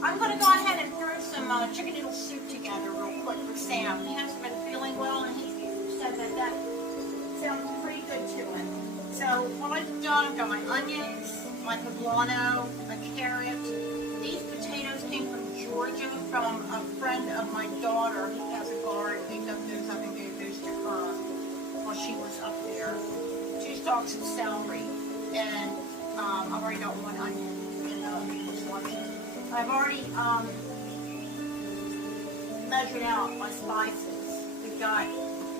I'm going to go ahead and throw some chicken noodle soup together real quick for Sam. He hasn't been feeling well, and he said that sounds pretty good to him. So what I've done, I've got my onions, my poblano, a carrot. These potatoes came from Georgia from a friend of my daughter. He has a garden. He dug those up and gave those to her while she was up there. 2 stalks of celery, and I've already got 1 onion in the selection. I've already measured out my spices. We've got a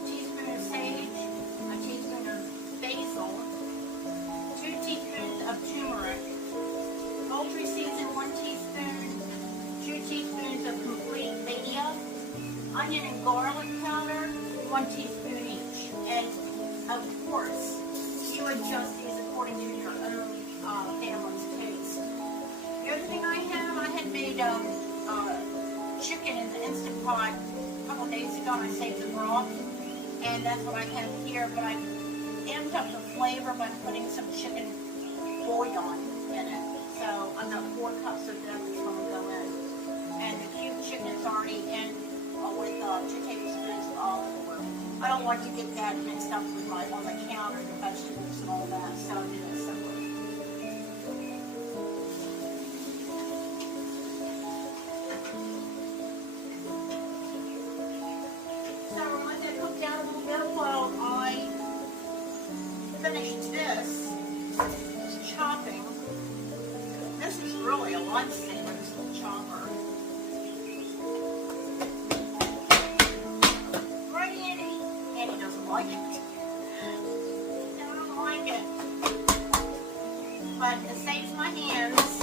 teaspoon of sage, a teaspoon of basil, 2 teaspoons of turmeric, poultry season 1 teaspoon, 2 teaspoons of complete media, onion and garlic powder, 1 teaspoon each. And of course, you adjust these according to your own family's taste. The other thing I had made chicken in the Instant Pot a couple days ago, and I saved the broth, and that's what I have here, but I amped up the flavor by putting some chicken bouillon in it. So I've got 4 cups of that that's going to go in. And the cubed chicken is already in with 2 tablespoons of olive oil. I don't like to get that mixed up with on the counter, the vegetables and all that, so I do it separate. So I'm going to let that cook down a little bit while I finish this chopping. This is really a lifesaver, this little chopper. Right, Annie? Annie doesn't like it. I don't like it. But it saves my hands.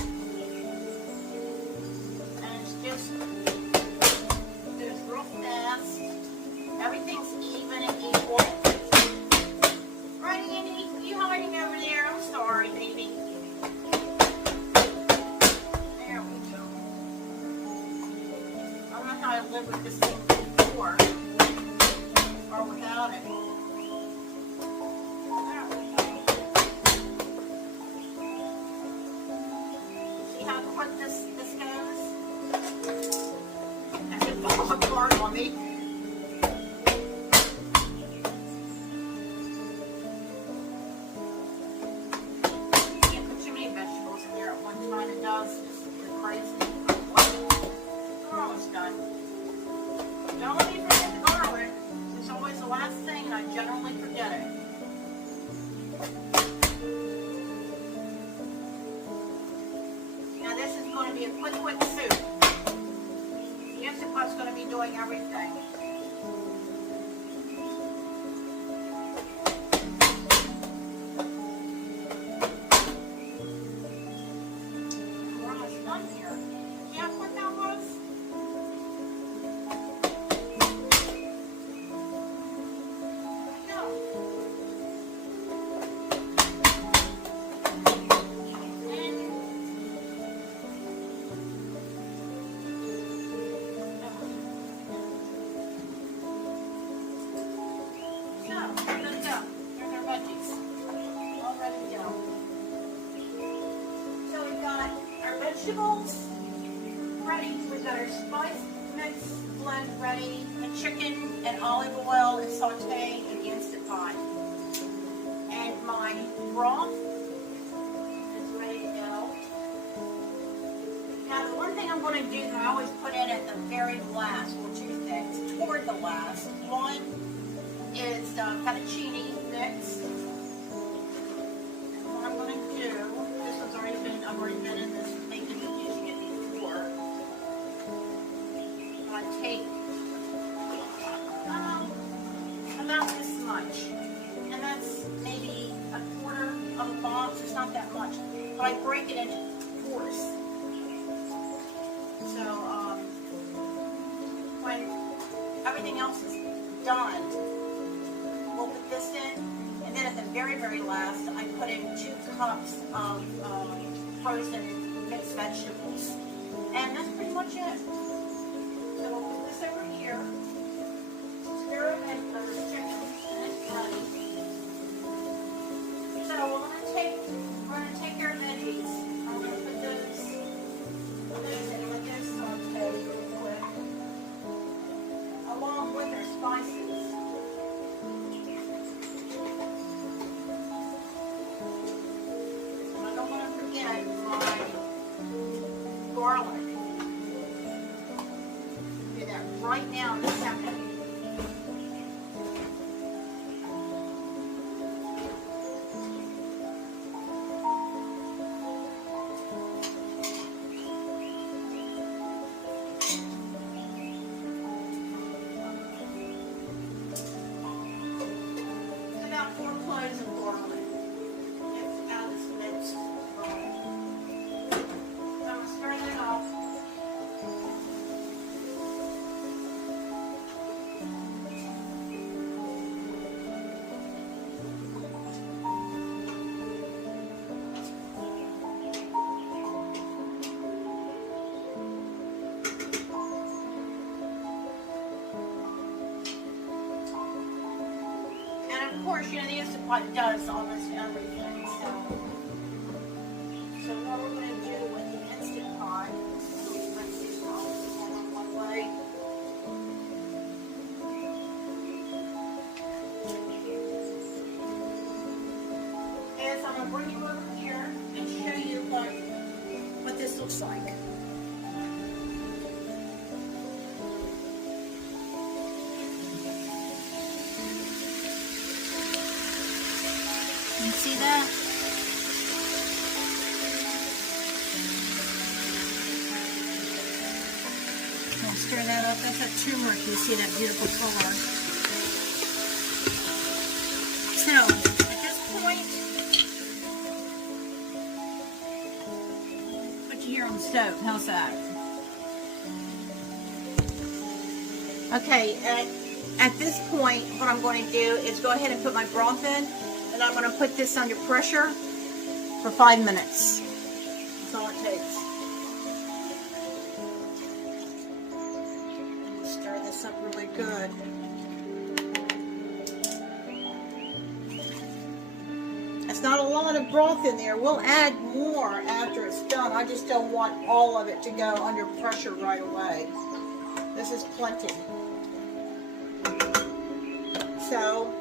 And it's just goes real fast. Everything's even and equal. Right, Annie? Are you hiding over there? I'm sorry, baby. There we go. I don't know how I live with this thing before or without it. There we go. See how quick this goes? And it falls apart on me. Can't put too many vegetables in there at one time. It does. It's crazy. We're almost done. Don't let me forget the garlic. It's always the last thing, and I generally forget it. Now this is going to be a quick soup. The Instant Pot's going to be doing everything. We're almost done here. See how quick that was? Vegetables ready. We've got our spice mix blend ready, the chicken and olive oil and saute in the Instant Pot. And my broth is ready to go. Now the one thing I'm going to do that I always put in at the very last, well 2 things, toward the last. One is fettuccine mix. And what I'm going to do, this one's already been, I've already been in this making it, using it before. I take about this much, and that's maybe a quarter of a box. It's not that much, but I break it into 4s. So when everything else is done, we'll put this in, and then at the very last, I put in 2 cups of frozen mixed vegetables, and that's pretty much it. So we'll put this over here. Stir it and the chicken, and it's ready. So we're gonna take our veggies. I'm gonna put those in with this. right now in a second. About 4 cloves of garlic. It's out of this mixed garlic. So I'm going to stir that off. And of course, you know, the Instant Pot does almost everything, so what we're going to do with the Instant Pot, let's see, so I'll just hold on one way. Is I'm going to bring you over here and show you what this looks like. You see that? I'll stir that up. That's that turmeric. You see that beautiful color. So, at this point, put you here on the stove. How's that? Okay, at this point, what I'm going to do is go ahead and put my broth in. And I'm going to put this under pressure for 5 minutes. That's all it takes. Stir this up really good. It's not a lot of broth in there. We'll add more after it's done. I just don't want all of it to go under pressure right away. This is plenty. So,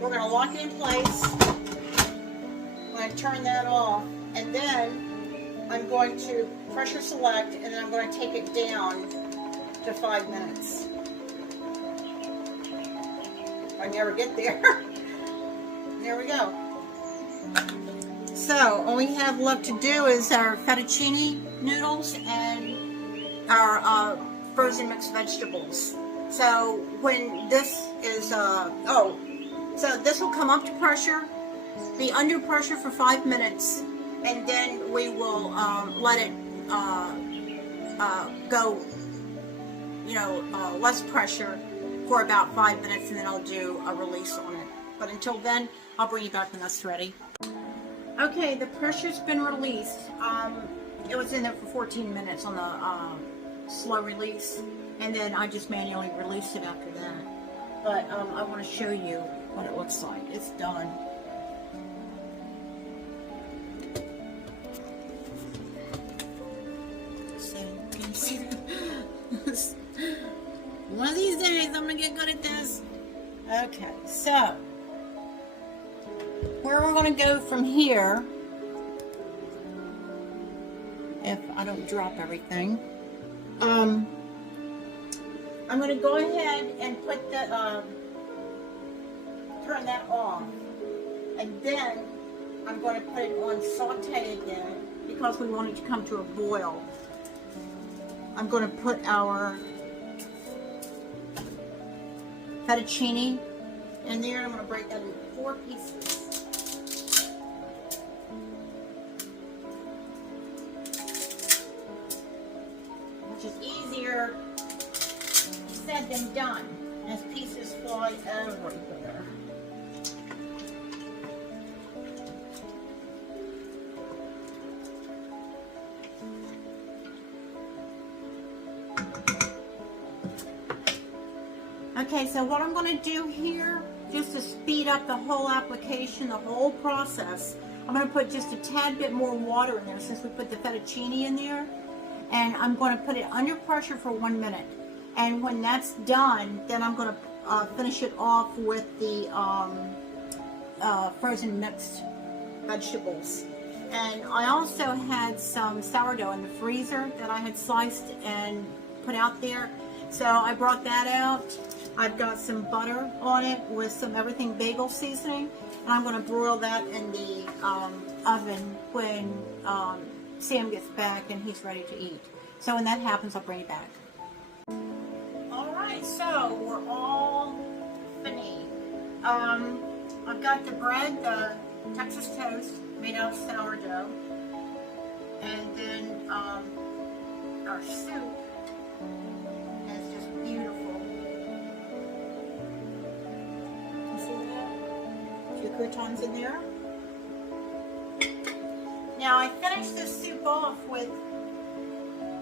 we're going to lock it in place. I'm going to turn that off, and then I'm going to pressure select, and then I'm going to take it down to 5 minutes. I never get there. There we go. So all we have left to do is our fettuccine noodles and our frozen mixed vegetables. So when this is, so this will come up to pressure, be under pressure for 5 minutes, and then we will let it go, less pressure for about 5 minutes, and then I'll do a release on it. But until then, I'll bring you back when that's ready. Okay, the pressure's been released. It was in there for 14 minutes on the slow release, and then I just manually released it after that. But I want to show you what it looks like. It's done. So, can you see that? One of these days, I'm going to get good at this. Okay, so where we're going to go from here, if I don't drop everything, I'm going to go ahead and put the, turn that off, and then I'm going to put it on saute again because we want it to come to a boil. I'm going to put our fettuccine in there. I'm going to break that into 4 pieces. Which is easier said than done, as pieces fly everywhere. Okay, so what I'm going to do here, just to speed up the whole application, the whole process, I'm going to put just a tad bit more water in there since we put the fettuccine in there. And I'm going to put it under pressure for 1 minute. And when that's done, then I'm going to finish it off with the frozen mixed vegetables. And I also had some sourdough in the freezer that I had sliced and put out there. So I brought that out. I've got some butter on it with some everything bagel seasoning, and I'm going to broil that in the oven when Sam gets back and he's ready to eat. So when that happens, I'll bring it back. Alright, so we're all finished. I've got the bread, the Texas toast made out of sourdough, and then our soup is just beautiful. You see that? A few croutons in there. Now I finished this soup off with,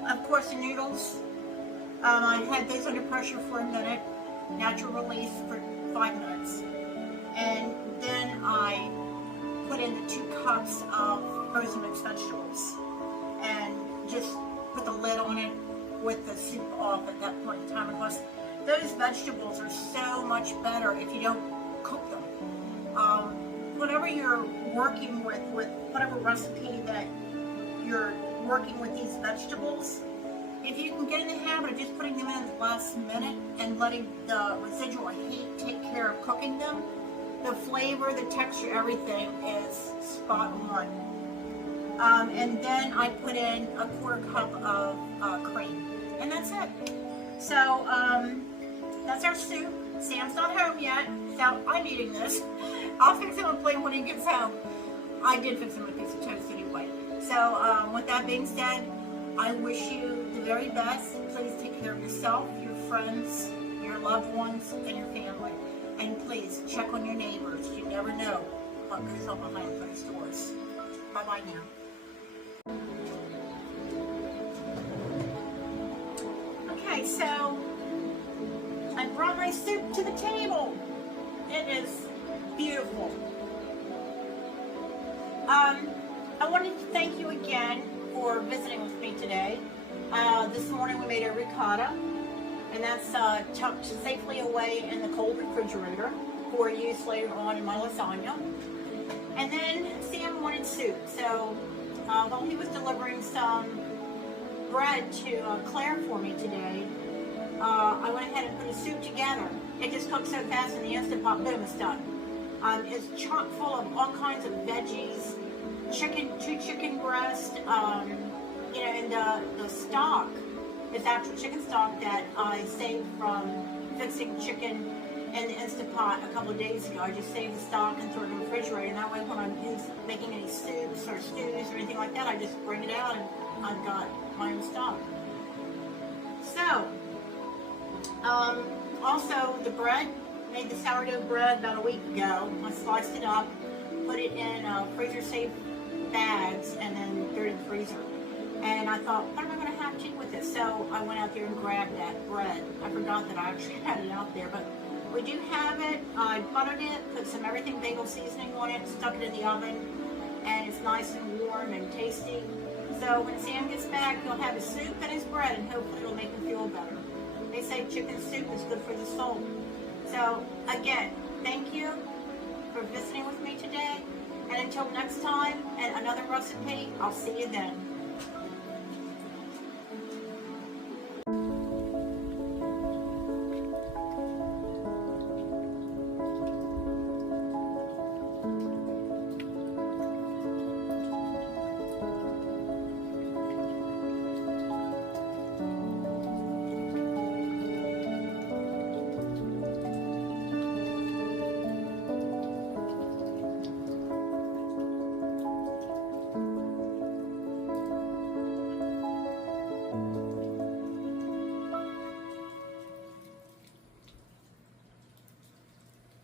of course, the noodles. I had those under pressure for a minute, natural release for 5 minutes, and then I put in the 2 cups of frozen mixed vegetables and just put the lid on it with the soup off at that point in time. Because those vegetables are so much better if you don't cook them. Whatever you're working with whatever recipe that you're working with these vegetables, if you can get in the habit of just putting them in at the last minute and letting the residual heat take care of cooking them, the flavor, the texture, everything is spot on. And then I put in a 1/4 cup of cream, and that's it. So that's our soup. Sam's not home yet, so I'm eating this. I'll fix him a plate when he gets home. I did fix him a piece of toast anyway. So with that being said, I wish you the very best. Please take care of yourself, your friends, your loved ones, and your family. And please check on your neighbors. You never know what goes on behind closed doors. Bye-bye now. Okay, so I brought my soup to the table. It is beautiful. I wanted to thank you again for visiting with me today. This morning we made a ricotta, and that's tucked safely away in the cold refrigerator for use later on in my lasagna. And then Sam wanted soup, so while he was delivering some bread to Claire for me today, I went ahead and put a soup together. It just cooked so fast in the Instant Pot, boom, it's done. It's chock full of all kinds of veggies, 2 chicken breasts, you know, and the stock is actual chicken stock that I saved from fixing chicken in the Instant Pot a couple of days ago. I just saved the stock and threw it in the refrigerator, and that way when I'm making any soups or stews or anything like that, I just bring it out and I've got my own stock. So, also the bread, made the sourdough bread about a week ago. I sliced it up, put it in freezer safe bags, and then threw it in the freezer. And I thought, what am I going to have to eat with this? So I went out there and grabbed that bread. I forgot that I actually had it out there, but we do have it. I buttered it, put some everything bagel seasoning on it, stuck it in the oven, and it's nice and warm and tasty. So when Sam gets back, he'll have his soup and his bread, and hopefully it'll make him feel better. They say chicken soup is good for the soul. So again, thank you for visiting with me today. And until next time and another recipe, I'll see you then.